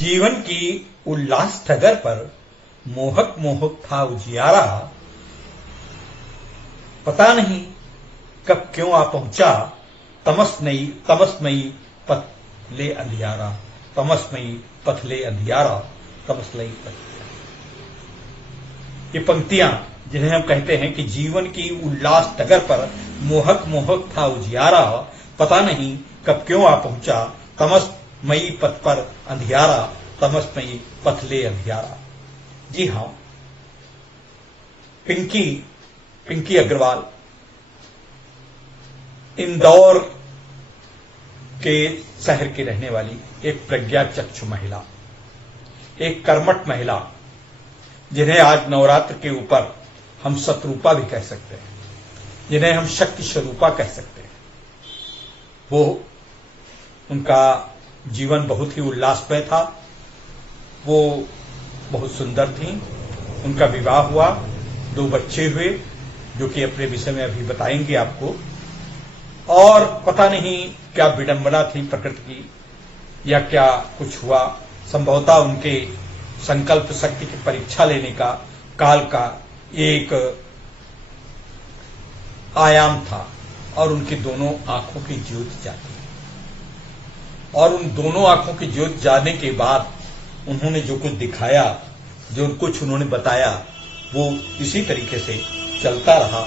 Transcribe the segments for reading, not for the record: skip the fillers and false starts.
जीवन की उल्लास डगर पर मोहक मोहक था उजियारा, पता नहीं कब क्यों आ पहुंचा तमसमयी पथले अंधियारा, तमसमयी पथले अंधियारा, तमसमयी पथले। ये पंक्तियां जिन्हें हम कहते हैं कि जीवन की उल्लास डगर पर मोहक मोहक था उजियारा, पता नहीं कब क्यों आ पहुंचा तमसमयी पथ पर अंधियारा, तमसमयी पथले अंधियारा। जी हां, पिंकी अग्रवाल इंदौर के शहर की रहने वाली एक प्रज्ञाचक्षु महिला, एक कर्मठ महिला, जिन्हें आज नवरात्र के ऊपर हम शतरूपा भी कह सकते हैं, जिन्हें हम शक्ति स्वरूपा कह सकते हैं। वो उनका जीवन बहुत ही उल्लासमय था। वो बहुत सुंदर थी। उनका विवाह हुआ, 2 बच्चे हुए, जो कि अपने विषय में अभी बताएंगे आपको। और पता नहीं क्या विडंबना थी प्रकृति की या क्या कुछ हुआ, संभवतः उनके संकल्प शक्ति की परीक्षा लेने का काल का एक आयाम था और उनकी दोनों आंखों की ज्योति जागी। और उन दोनों आंखों की ज्योति जाने के बाद उन्होंने जो कुछ दिखाया, जो कुछ उन्होंने बताया, वो इसी तरीके से चलता रहा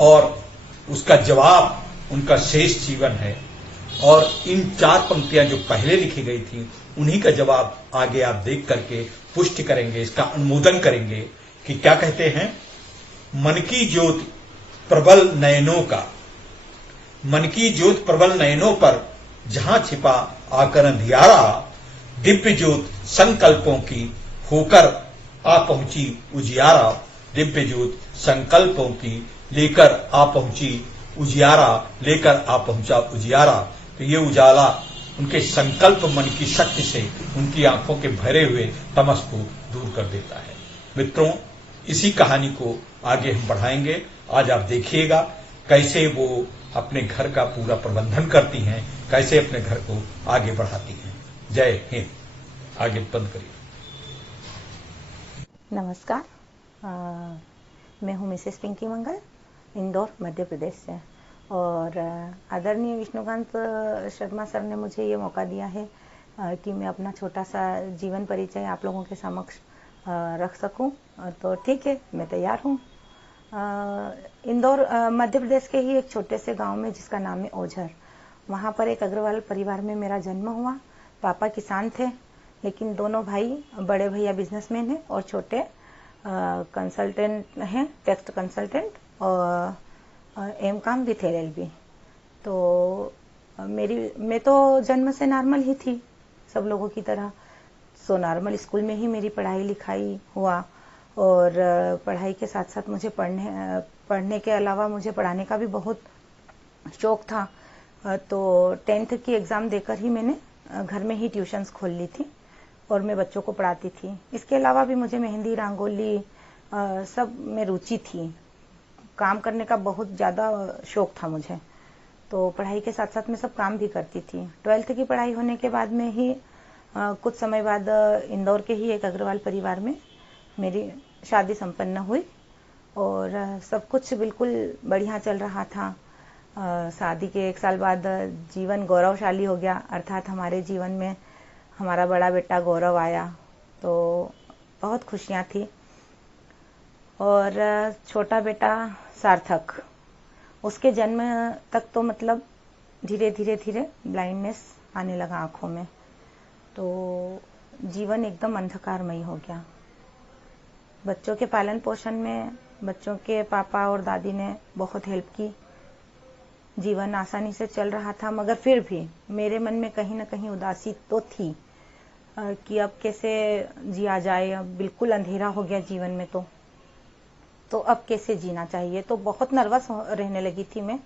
और उसका जवाब उनका शेष जीवन है। और इन 4 पंक्तियां जो पहले लिखी गई थी, उन्हीं का जवाब आगे आप देख करके पुष्टि करेंगे, इसका अनुमोदन करेंगे कि क्या कहते हैं। मन की ज्योत प्रबल नयनों का, मन की ज्योत प्रबल नयनों पर जहां छिपा आकर अंधियारा, दिव्य ज्योत संकल्पों की होकर आ पहुंची उजियारा, दिव्य ज्योत संकल्पों की लेकर आ पहुंची उजियारा, लेकर आ पहुंचा उजियारा। तो ये उजाला उनके संकल्प मन की शक्ति से उनकी आंखों के भरे हुए तमस को दूर कर देता है। मित्रों, इसी कहानी को आगे हम बढ़ाएंगे। आज आप देखिएगा कैसे वो अपने घर का पूरा प्रबंधन करती हैं, कैसे अपने घर को आगे बढ़ाती हैं। जय हिंद। आगे बंद करिए। नमस्कार, मैं हूं मिसेस पिंकी मंगल, इंदौर मध्य प्रदेश से। और आदरणीय विष्णुकांत शर्मा सर ने मुझे ये मौका दिया है कि मैं अपना छोटा सा जीवन परिचय आप लोगों के समक्ष रख सकूं। तो ठीक है, मैं तैयार हूं। इंदौर मध्य प्रदेश के ही एक छोटे से गांव में जिसका नाम है ओझर, वहां पर एक अग्रवाल परिवार में मेरा जन्म हुआ। पापा किसान थे, लेकिन दोनों भाई, बड़े भैया बिजनेसमैन हैं और छोटे कंसल्टेंट हैं, टेक्स्ट कंसल्टेंट और एमकॉम विथ LLB। तो मैं तो जन्म से नॉर्मल ही थी, सब लोगों की तरह। सो नॉर्मल स्कूल में ही मेरी पढ़ाई लिखाई हुआ और पढ़ाई के साथ साथ मुझे पढ़ने के अलावा मुझे पढ़ाने का भी बहुत शौक था। तो 10th की एग्ज़ाम देकर ही मैंने घर में ही ट्यूशन्स खोल ली थी और मैं बच्चों को पढ़ाती थी। इसके अलावा भी मुझे मेहंदी, रंगोली सब में रुचि थी। काम करने का बहुत ज़्यादा शौक था मुझे। तो पढ़ाई के साथ साथ मैं सब काम भी करती थी। 12th की पढ़ाई होने के बाद में ही कुछ समय बाद इंदौर के ही एक अग्रवाल परिवार में मेरी शादी संपन्न हुई और सब कुछ बिल्कुल बढ़िया चल रहा था। शादी के 1 साल बाद जीवन गौरवशाली हो गया, अर्थात हमारे जीवन में हमारा बड़ा बेटा गौरव आया। तो बहुत खुशियाँ थी। और छोटा बेटा सार्थक, उसके जन्म तक तो मतलब धीरे धीरे ब्लाइंडनेस आने लगा आँखों में। तो जीवन एकदम अंधकारमय हो गया। बच्चों के पालन पोषण में बच्चों के पापा और दादी ने बहुत हेल्प की। जीवन आसानी से चल रहा था, मगर फिर भी मेरे मन में कहीं ना कहीं उदासी तो थी कि अब कैसे जिया जाए। अब बिल्कुल अंधेरा हो गया जीवन में, तो अब कैसे जीना चाहिए। तो बहुत नर्वस रहने लगी थी मैं।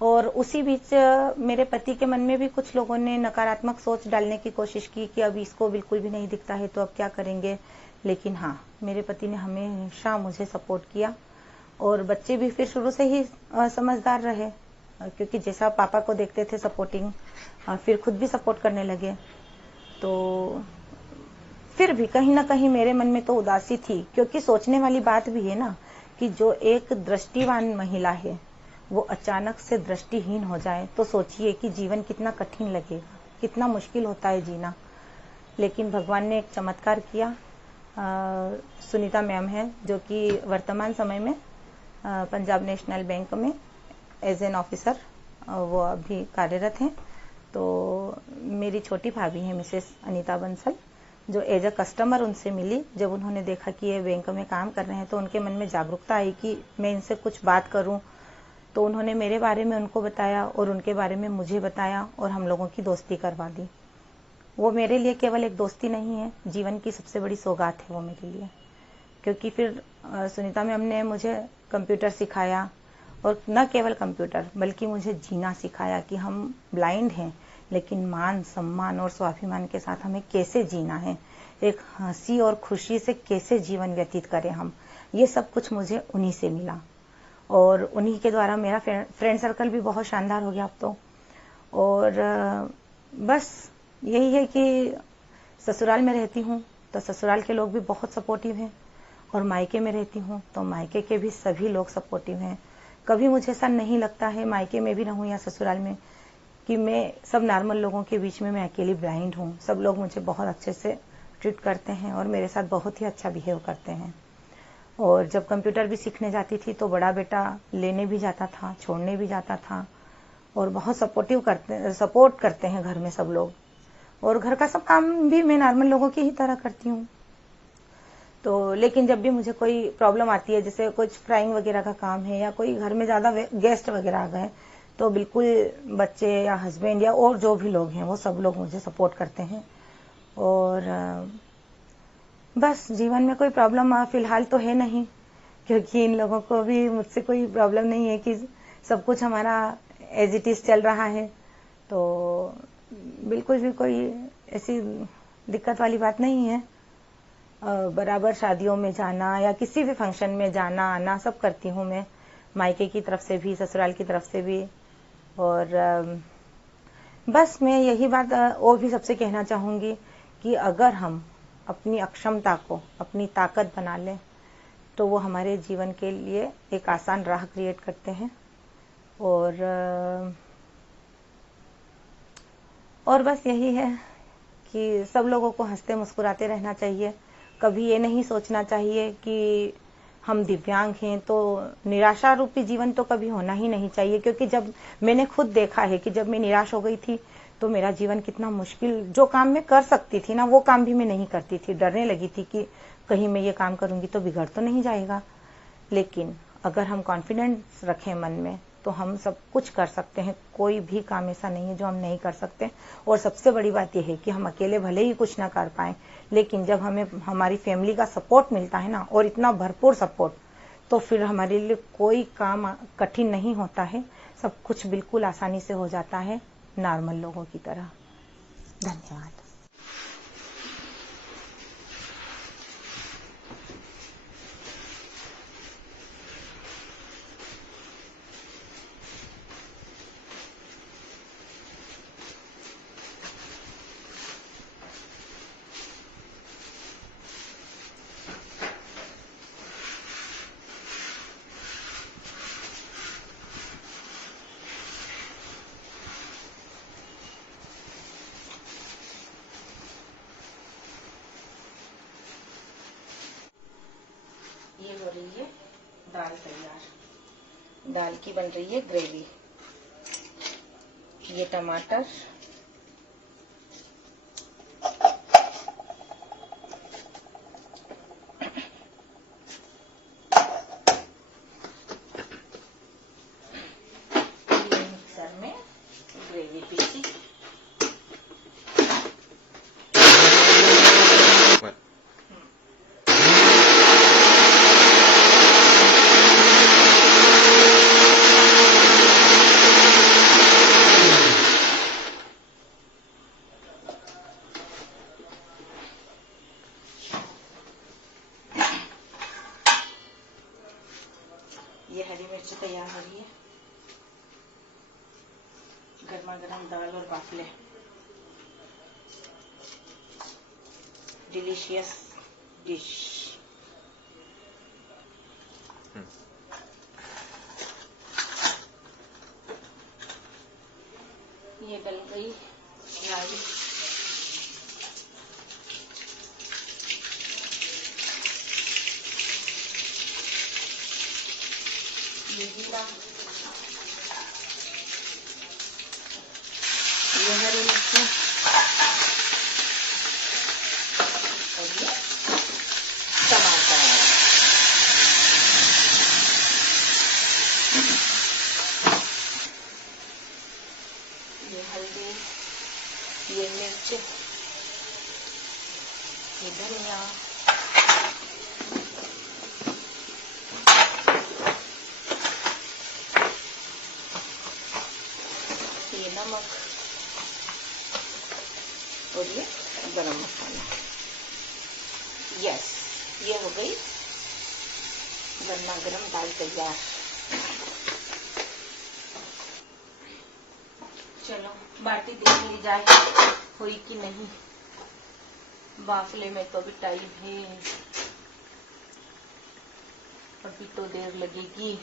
और उसी बीच मेरे पति के मन में भी कुछ लोगों ने नकारात्मक सोच डालने की कोशिश की कि अब इसको बिल्कुल भी नहीं दिखता है तो अब क्या करेंगे। लेकिन हाँ, मेरे पति ने हमेशा मुझे सपोर्ट किया और बच्चे भी फिर शुरू से ही समझदार रहे, क्योंकि जैसा पापा को देखते थे सपोर्टिंग, फिर खुद भी सपोर्ट करने लगे। तो फिर भी कहीं ना कहीं मेरे मन में तो उदासी थी, क्योंकि सोचने वाली बात भी है ना कि जो एक दृष्टिवान महिला है वो अचानक से दृष्टिहीन हो जाए तो सोचिए कि जीवन कितना कठिन लगेगा, कितना मुश्किल होता है जीना। लेकिन भगवान ने एक चमत्कार किया। सुनीता मैम है जो कि वर्तमान समय में पंजाब नेशनल बैंक में एज एन ऑफिसर वो अभी कार्यरत हैं। तो मेरी छोटी भाभी है मिसेस अनीता बंसल, जो एज अ कस्टमर उनसे मिली। जब उन्होंने देखा कि ये बैंक में काम कर रहे हैं तो उनके मन में जागरूकता आई कि मैं इनसे कुछ बात करूं। तो उन्होंने मेरे बारे में उनको बताया और उनके बारे में मुझे बताया और हम लोगों की दोस्ती करवा दी। वो मेरे लिए केवल एक दोस्ती नहीं है, जीवन की सबसे बड़ी सौगात है वो मेरे लिए। क्योंकि फिर सुनीता मैम ने मुझे कंप्यूटर सिखाया, और न केवल कंप्यूटर बल्कि मुझे जीना सिखाया कि हम ब्लाइंड हैं लेकिन मान सम्मान और स्वाभिमान के साथ हमें कैसे जीना है, एक हंसी और खुशी से कैसे जीवन व्यतीत करें हम। ये सब कुछ मुझे उन्हीं से मिला और उन्हीं के द्वारा मेरा फ्रेंड सर्कल भी बहुत शानदार हो गया अब तो। और बस यही है कि ससुराल में रहती हूँ तो ससुराल के लोग भी बहुत सपोर्टिव हैं, और मायके में रहती हूँ तो मायके के भी सभी लोग सपोर्टिव हैं। कभी मुझे ऐसा नहीं लगता है मायके में भी रहूँ या ससुराल में कि मैं सब नॉर्मल लोगों के बीच में मैं अकेली ब्लाइंड हूँ। सब लोग मुझे बहुत अच्छे से ट्रीट करते हैं और मेरे साथ बहुत ही अच्छा बिहेव करते हैं। और जब कंप्यूटर भी सीखने जाती थी तो बड़ा बेटा लेने भी जाता था, छोड़ने भी जाता था, और बहुत सपोर्ट करते हैं घर में सब लोग। और घर का सब काम भी मैं नॉर्मल लोगों की ही तरह करती हूँ। तो लेकिन जब भी मुझे कोई प्रॉब्लम आती है, जैसे कुछ फ्राइंग वगैरह का काम है या कोई घर में ज़्यादा गेस्ट वगैरह आ गए, तो बिल्कुल बच्चे या हस्बैंड या और जो भी लोग हैं वो सब लोग मुझे सपोर्ट करते हैं। और बस जीवन में कोई प्रॉब्लम फिलहाल तो है नहीं, क्योंकि इन लोगों को भी मुझसे कोई प्रॉब्लम नहीं है कि सब कुछ हमारा एज इट इज़ चल रहा है। तो बिल्कुल भी कोई ऐसी दिक्कत वाली बात नहीं है। बराबर शादियों में जाना या किसी भी फंक्शन में जाना आना सब करती हूँ मैं, मायके की तरफ से भी ससुराल की तरफ से भी। और बस मैं यही बात और भी सबसे कहना चाहूँगी कि अगर हम अपनी अक्षमता को अपनी ताकत बना लें तो वो हमारे जीवन के लिए एक आसान राह क्रिएट करते हैं। और बस यही है कि सब लोगों को हंसते मुस्कुराते रहना चाहिए। कभी ये नहीं सोचना चाहिए कि हम दिव्यांग हैं तो निराशा रूपी जीवन तो कभी होना ही नहीं चाहिए। क्योंकि जब मैंने खुद देखा है कि जब मैं निराश हो गई थी तो मेरा जीवन कितना मुश्किल, जो काम मैं कर सकती थी ना वो काम भी मैं नहीं करती थी। डरने लगी थी कि कहीं मैं ये काम करूंगी तो बिगड़ तो नहीं जाएगा। लेकिन अगर हम कॉन्फिडेंस रखें मन में तो हम सब कुछ कर सकते हैं। कोई भी काम ऐसा नहीं है जो हम नहीं कर सकते। और सबसे बड़ी बात यह है कि हम अकेले भले ही कुछ ना कर पाए, लेकिन जब हमें हमारी फैमिली का सपोर्ट मिलता है ना, और इतना भरपूर सपोर्ट, तो फिर हमारे लिए कोई काम कठिन नहीं होता है। सब कुछ बिल्कुल आसानी से हो जाता है नॉर्मल लोगों की तरह। धन्यवाद। ये हो रही है दाल तैयार। दाल की बन रही है ग्रेवी। ये टमाटर, ये मिक्सर में ग्रेवी पीसी। ये हरी मिर्च तैयार हो रही है। गर्मा गर्म दाल और बाफले डिलीशियस डिश। ये बन गई राइस। ये जीरा, ये हरी मिर्ची और ये टमाटर। ये हल्दी, ये मिर्च, ये धनिया, ये नमक और ये गरम मसाला। यस, ये हो गई गरमा गरम दाल तैयार। चलो बाटी देख ली जाए हुई कि नहीं। बाफले में तो अभी टाइम है, अभी तो देर लगेगी।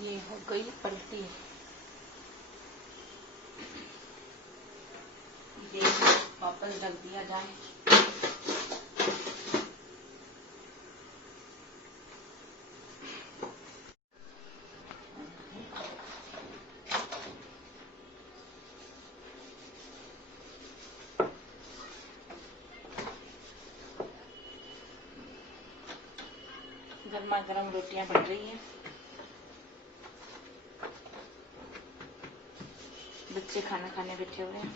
ये हो गई पलटी। ये वापस रख दिया जाए। गर्मा गर्म रोटियां बन रही हैं। बच्चे खाना खाने बैठे हुए हैं।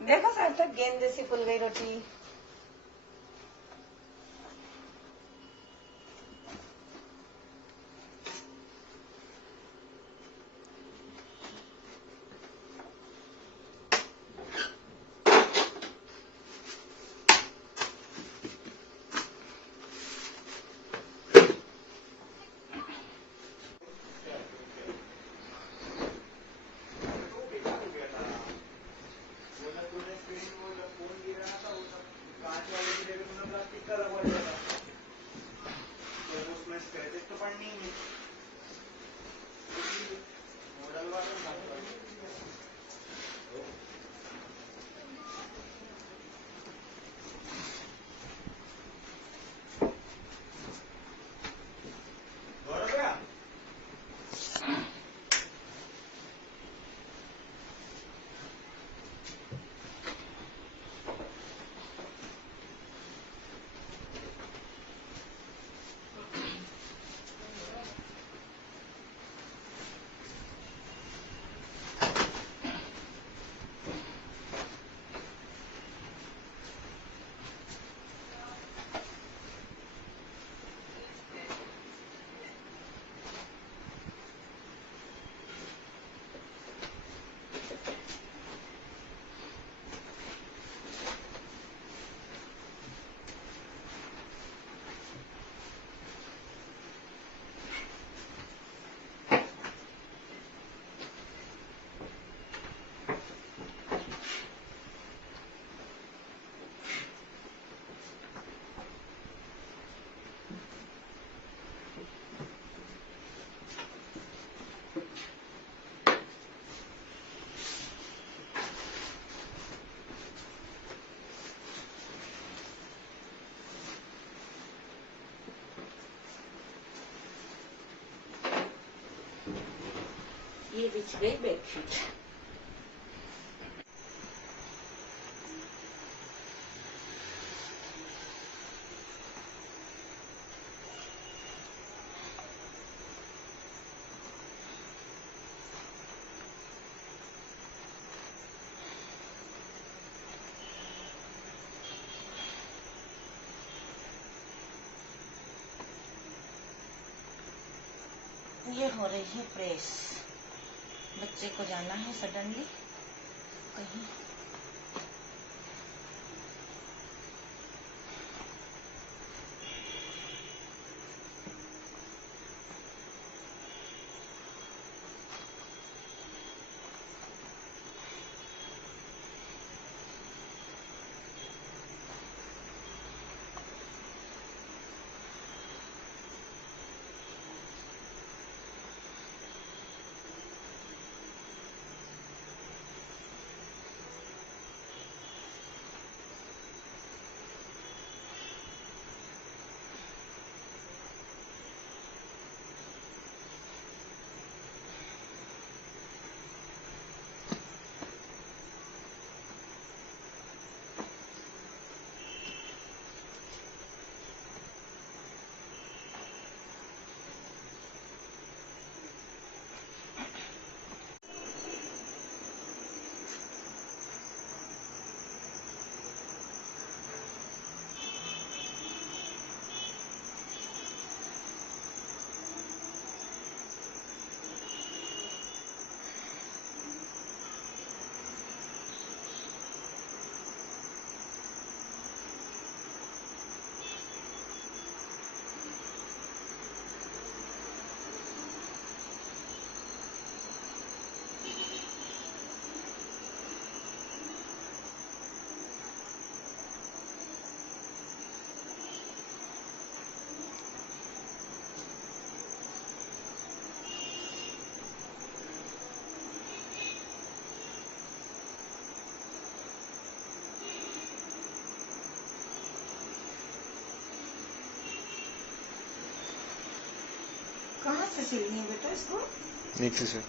देखो सार्थक, गेंद जैसी फूल गई रोटी। ये बिछ गई बेडशीट। ये हो रही है प्रेस। बच्चे को जाना है सडनली कहीं। कहाँ से सिलनी है बेटा इसको? नीचे से।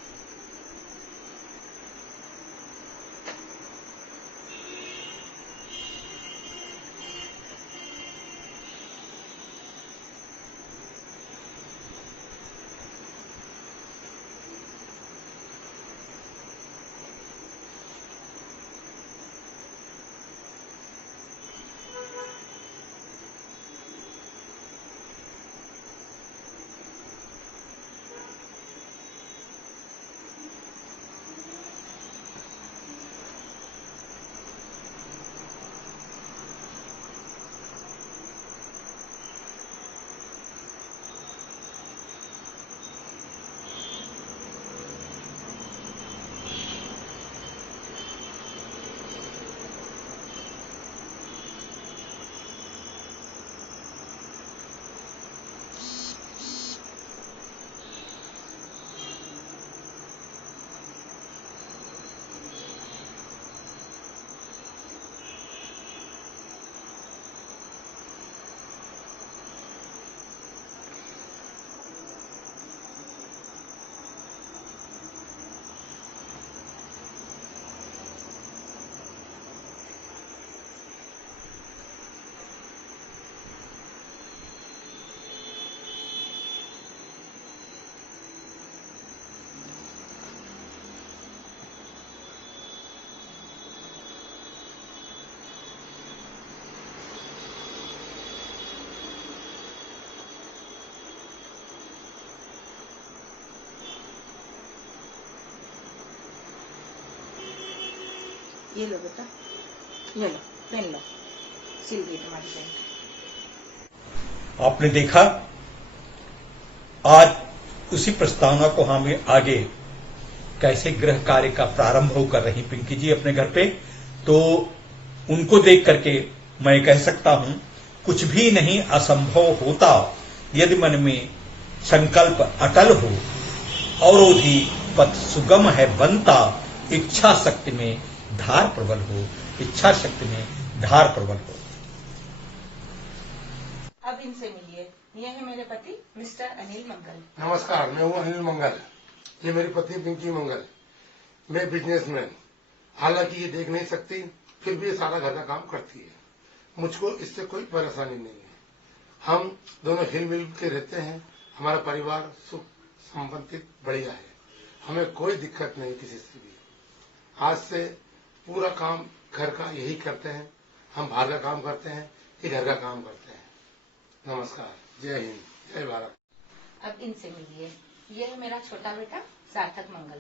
ये लो बेटा, ये लो पेन लो, सिल गई तुम्हारी पेन। आपने देखा आज उसी प्रस्तावना को हमें आगे कैसे गृह कार्य का प्रारंभ कर रही पिंकी जी अपने घर पे। तो उनको देख करके मैं कह सकता हूं कुछ भी नहीं असंभव होता यदि मन में संकल्प अटल हो। अवरोधी पथ सुगम है बनता, इच्छा शक्ति में धार प्रबल हो, इच्छा शक्ति में धार प्रबल हो। अब इनसे मिलिए, ये है मेरे पति मिस्टर अनिल मंगल। नमस्कार, मैं हूँ अनिल मंगल। ये मेरी पत्नी पिंकी मंगल। मैं बिजनेसमैन, हालांकि ये देख नहीं सकती फिर भी ये सारा घर का काम करती है। मुझको इससे कोई परेशानी नहीं है। हम दोनों हिल मिल के रहते हैं। हमारा परिवार सुख संबंधित बढ़िया है। हमें कोई दिक्कत नहीं किसी से भी। आज से पूरा काम घर का यही करते हैं। हम बाहर का काम करते हैं, ये घर का काम करते हैं। नमस्कार, जय हिंद, जय भारत। अब इनसे मिलिए, ये है मेरा छोटा बेटा सार्थक मंगल।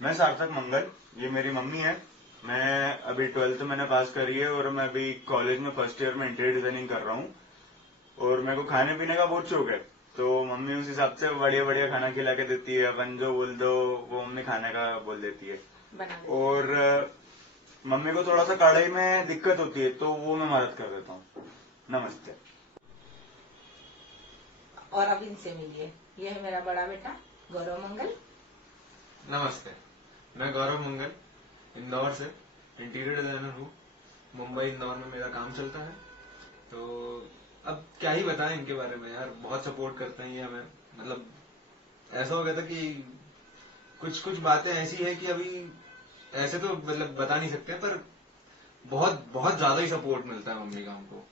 मैं सार्थक मंगल, ये मेरी मम्मी है। मैं अभी 12th मैंने पास करी है और मैं अभी कॉलेज में फर्स्ट ईयर में इंटीरियर डिजाइनिंग कर रहा हूँ। और मेरे को खाने पीने का बहुत शौक है, तो मम्मी उस हिसाब से बढ़िया बढ़िया खाना खिला के देती है। अपन जो बोल दो वो मम्मी खाने का बोल देती है। और मम्मी को थोड़ा सा कढ़ाई में दिक्कत होती है तो वो मैं मदद कर देता हूँ। नमस्ते। और अब इनसे मिलिए, ये है मेरा बड़ा बेटा गौरव मंगल। नमस्ते, मैं गौरव मंगल इंदौर से इंटीरियर डिजाइनर हूँ। मुंबई इंदौर में मेरा काम चलता है। तो अब क्या ही बताएं इनके बारे में यार, बहुत सपोर्ट करते हैं ये हमें। मतलब ऐसा हो गया था कि कुछ कुछ बातें ऐसी है कि अभी ऐसे तो मतलब बता नहीं सकते, पर बहुत बहुत ज्यादा ही सपोर्ट मिलता है मम्मी का हमको।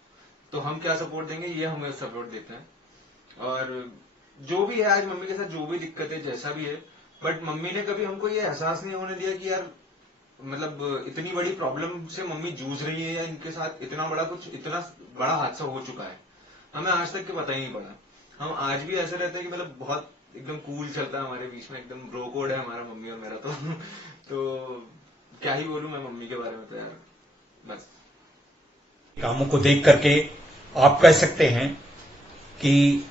तो हम क्या सपोर्ट देंगे, ये हमें सपोर्ट देते हैं। और जो भी है आज मम्मी के साथ जो भी दिक्कत है जैसा भी है, बट मम्मी ने कभी हमको ये एहसास नहीं होने दिया कि यार मतलब इतनी बड़ी प्रॉब्लम से मम्मी जूझ रही है या इनके साथ इतना बड़ा हादसा हो चुका है, हमें आज तक के पता ही नहीं पड़ा। हम आज भी ऐसे रहते हैं कि मतलब बहुत एकदम कूल चलता है हमारे बीच में, एकदम ब्रो कोड है हमारा मम्मी और मेरा। तो क्या ही बोलूं मैं मम्मी के बारे में, तो यार बस। कामों को देख करके आप कह सकते हैं कि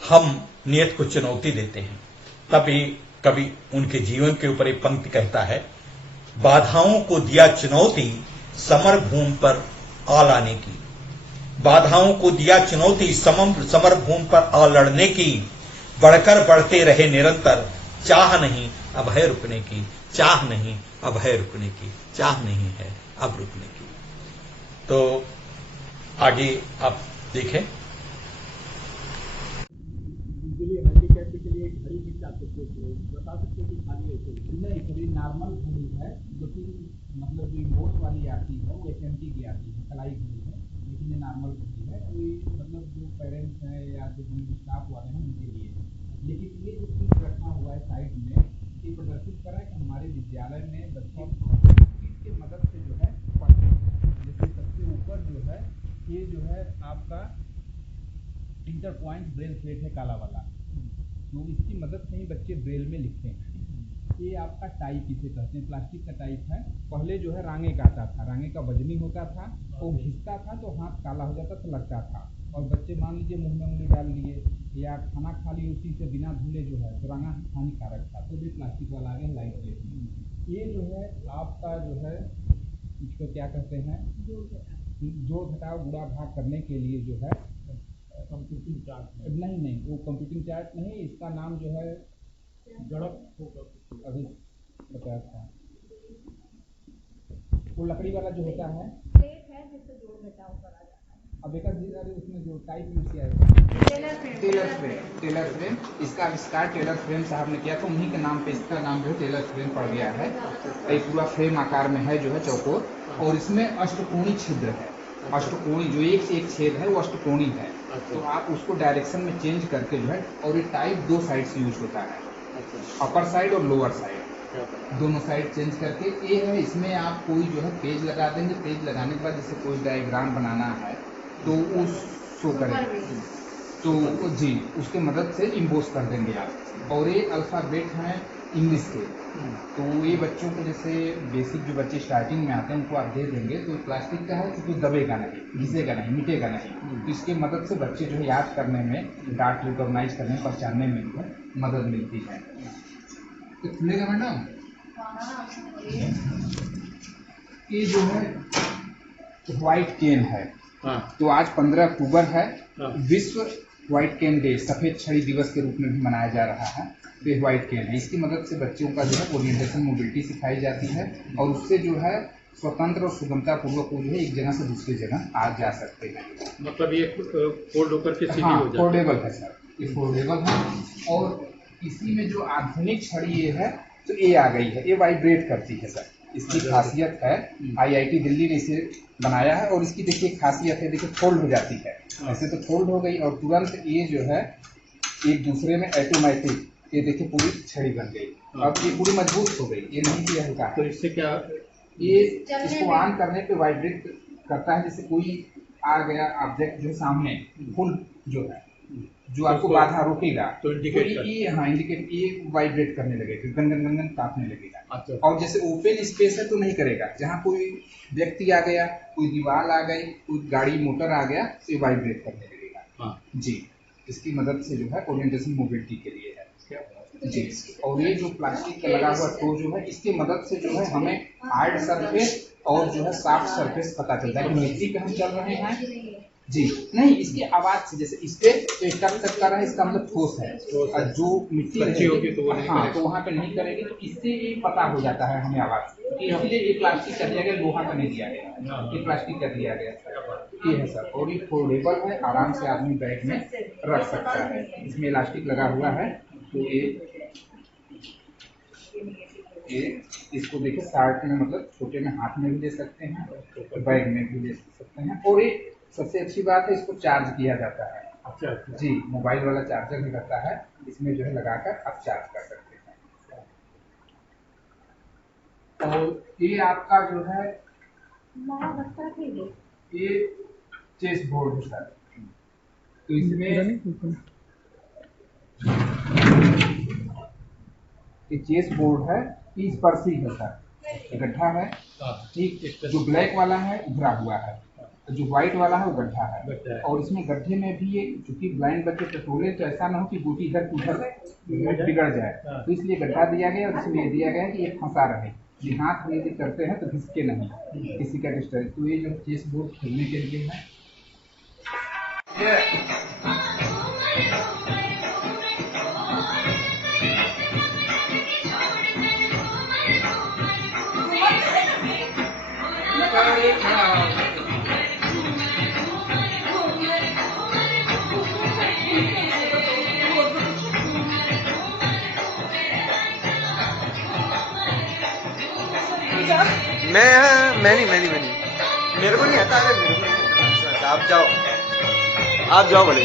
हम नियत को चुनौती देते हैं। तभी कभी उनके जीवन के ऊपर एक पंक्ति कहता है, बाधाओं को दिया चुनौती समर भूमि पर आ लाने की। बाधाओं को दिया चुनौती समर भूमि पर आ लड़ने की। बढ़कर बढ़ते रहे निरंतर, चाह नहीं अब है रुकने की। चाह नहीं अब है रुकने की। चाह नहीं है अब रुकने की। तो आगे आप देखें। हैंडीकैप के लिए घड़ी भी चाहते थे, बता सकते कि खाली ऐसे नहीं, थोड़ी नॉर्मल घड़ी है, जो कि मतलब जो इम्पोर्ट वाली आती है वो एचएमटी की आती है, कलाई घड़ी है, लेकिन ये नॉर्मल घड़ी है। ये मतलब जो पेरेंट्स हैं या जो स्टाफ वाले हैं उनके लिए है। लेकिन ये जो चीज रखा हुआ है साइड में, ये प्रदर्शित कर रहा है कि हमारे विद्यालय में बच्चे की मदद से जो है पढ़ते हैं। जैसे सबसे ऊपर जो है ये जो है आपका इंटर पॉइंट ब्रेल प्लेट है काला वाला, तो इसकी मदद से ही बच्चे ब्रेल में लिखते हैं। ये आपका टाइप इसे कहते हैं, प्लास्टिक का टाइप है। पहले जो है रांगे का आता था, रांगे का वजनी होता था, वो घिसता था तो हाथ काला हो जाता था, लगता था। और बच्चे मान लीजिए मुंह में उंगली डाल लिए या खाना खा लिए उसी से बिना धुले जो है, तो रांगा हानिकारक था। तो भी प्लास्टिक वाला आ गया लाइट वेट में। ये जो है आपका जो है इसको क्या कहते हैं, जोड़ घटाव गुणा भाग करने के लिए जो है कंप्यूटिंग चार्ट। नहीं वो कंप्यूटिंग चार्ट नहीं, इसका नाम जो है गणक, अभी बताया था, वो लकड़ी वाला जो होता है प्लेट है जिससे जोड़ घटाव करा जाता है। अब एक उसमें जो टाइप यूज किया है टेलर फ्रेम। इसका आविष्कार टेलर फ्रेम साहब ने किया, तो उन्हीं के नाम पे इसका नाम जो है टेलर फ्रेम पड़ गया है। एक पूरा फ्रेम आकार में है जो है चौकोर, और इसमें अष्टकोणी छिद्र है। अष्टकोणी जो एक से एक छेद है वो अष्टकोणी है। तो आप उसको डायरेक्शन में चेंज करके जो है, और ये टाइप दो साइड से यूज होता है, अपर साइड और लोअर साइड, दोनों साइड चेंज करके। ये है इसमें आप कोई जो है पेज लगा देंगे, पेज लगाने के बाद जैसे कोई डायग्राम बनाना है तो उस शो करेंगे, तो जी उसके मदद से इम्बोस कर देंगे आप। और ये अल्फ़ाबेट हैं इंग्लिश के, तो ये बच्चों को जैसे बेसिक जो बच्चे स्टार्टिंग में आते हैं उनको आप दे देंगे, तो प्लास्टिक का है तो कुछ दबेगा नहीं, घिसेगा नहीं, मिटेगा नहीं। तो इसके मदद से बच्चे जो है याद करने में, डाट रिकॉग्नाइज करने, पहचानने में जो है मदद मिलती है। तो खुलेगा मैडम, ये जो है व्हाइट केन है। तो आज 15 अक्टूबर है, विश्व व्हाइट केन डे, सफेद छड़ी दिवस के रूप में भी मनाया जा रहा है। तो ये व्हाइट केन है, इसकी मदद से बच्चों का जो है ओरिएंटेशन मोबिलिटी सिखाई जाती है, और उससे जो है स्वतंत्र और सुगमता पूर्वक वो जो है एक जगह से दूसरी जगह आ जा सकते हैं। मतलब ये फोल्ड होकर के सीधी हो जाती है। फोल्डेबल है सर, ये फोल्डेबल है। और इसी में जो आधुनिक छड़ी ये है, तो ये आ गई है, ये वाइब्रेट करती है सर। इसकी खासियत है, आईआईटी दिल्ली ने इसे बनाया है, और इसकी देखिए खासियत है, देखिए फोल्ड हो जाती है, ऐसे तो फोल्ड हो गई, और तुरंत ये जो है एक दूसरे में ऑटोमेटिक, ये देखिए पूरी छड़ी बन गई। अब ये पूरी मजबूत हो गई, ये नहीं कि हल्का है। तो इससे क्या, ये इसको ऑन करने पे वाइब्रेट करता है, जैसे कोई आ गया ऑब्जेक्ट जो सामने फुल जो है, जो आपको बाधा रोकेगा, तो इंडिकेट ये हाँ इंडिकेट, ये वाइब्रेट करने लगेगा, गंगन गंगन कांपने लगेगा। अच्छा। और जैसे ओपन स्पेस है तो नहीं करेगा, जहाँ कोई व्यक्ति आ गया, कोई दीवार आ गई, कोई गाड़ी मोटर आ गया तो ये वाइब्रेट करने लगेगा। हाँ। जी, इसकी मदद से जो है ओरिएंटेशन मोबिलिटी के लिए है जी। और ये जो प्लास्टिक का लगा हुआ टो जो है, इसकी मदद से जो है हमें हार्ड सरफेस और जो है सॉफ्ट सरफेस पता चलता है कि मिट्टी पे हम चल रहे हैं जी। नहीं, इसकी आवाज से, जैसे इस पे तो टक टक कर रहा है, इसका मतलब ठोस है, और जो मिट्टी कच्ची होगी तो वो नहीं हाँ करेगी। तो वहाँ पे नहीं करेगी, तो इससे ये पता हो जाता है हमें आवाज कि हमने ये प्लास्टिक कर दिया गया, लोहा का नहीं दिया गया, ये प्लास्टिक कर दिया गया। ये है सर, और ये फोल्डेबल है, आराम से आदमी बैग में रख सकता है। इसमें इलास्टिक लगा हुआ है, तो ये इसको देखिए शार्ट में, मतलब छोटे में हाथ में भी ले सकते हैं, बैग में भी ले सकते हैं। और ये सबसे अच्छी बात है, इसको चार्ज किया जाता है। अच्छा जी, मोबाइल वाला चार्जर भी रहता है, इसमें जो है लगाकर आप चार्ज कर सकते हैं। और ये आपका जो है ये चेस बोर्ड है सर, तो इसमें ये चेस बोर्ड है, 30 पर्सी है सर, गड्ढा है ठीक, जो ब्लैक वाला है उभरा हुआ है, जो व्हाइट वाला है वो गड्ढा है। और इसमें गड्ढे में भी ये, चूंकि ब्लाइंड बच्चे टटोले तो ऐसा ना हो कि गोटी इधर उधर बिगड़ जाए, तो इसलिए गड्ढा दिया गया। और इसमें ये दिया गया है कि ये फंसा रहे, कि हाथ में यदि करते हैं तो घिसके नहीं किसी का डिस्टर्ब। तो ये जो चेस बोर्ड खेलने के लिए है, मैं नहीं मेरे को नहीं आता, अरे मेरे को नहीं आता। आप जाओ भले।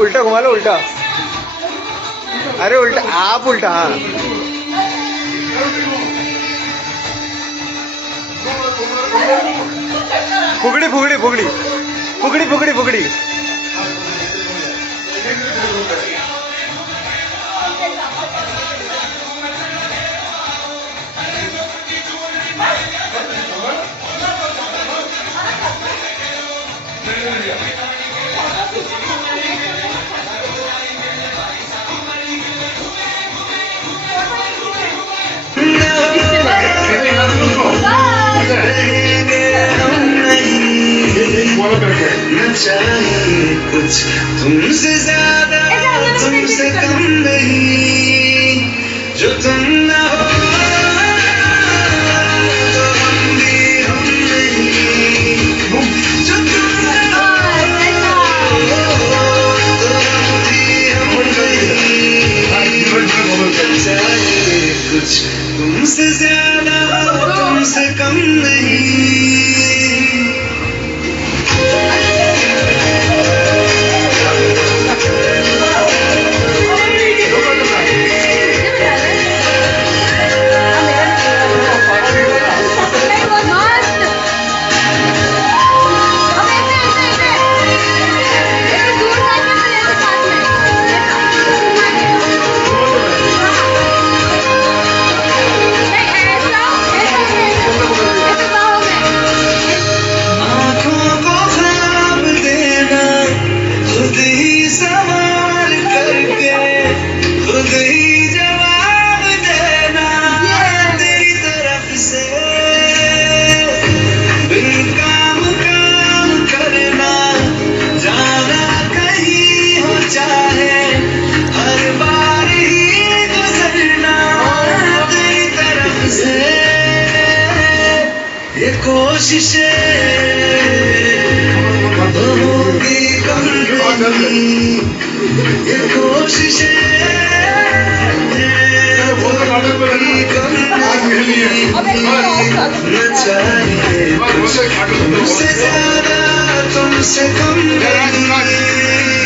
उल्टा घुमा लो, उल्टा। अरे उल्टा, आप उल्टा। हाँ, फुगड़ी फुगड़ी फुगड़ी फुगड़ी फुगड़ी फुगड़ी। Bye. न चाहिए कुछ तुमसे ज्यादा तुमसे कम नहीं, जो तुम न हो तो हम भी हम नहीं, जो तुम न हो तो हम भी हम नहीं, न चाहिए कुछ तुमसे ज्यादा तुमसे कम नहीं। कोशिशें होगी कम नहीं, ये कोशिशें होगी कम नहीं, न चाहिए कुछ तुमसे ज्यादा तुमसे कम नहीं।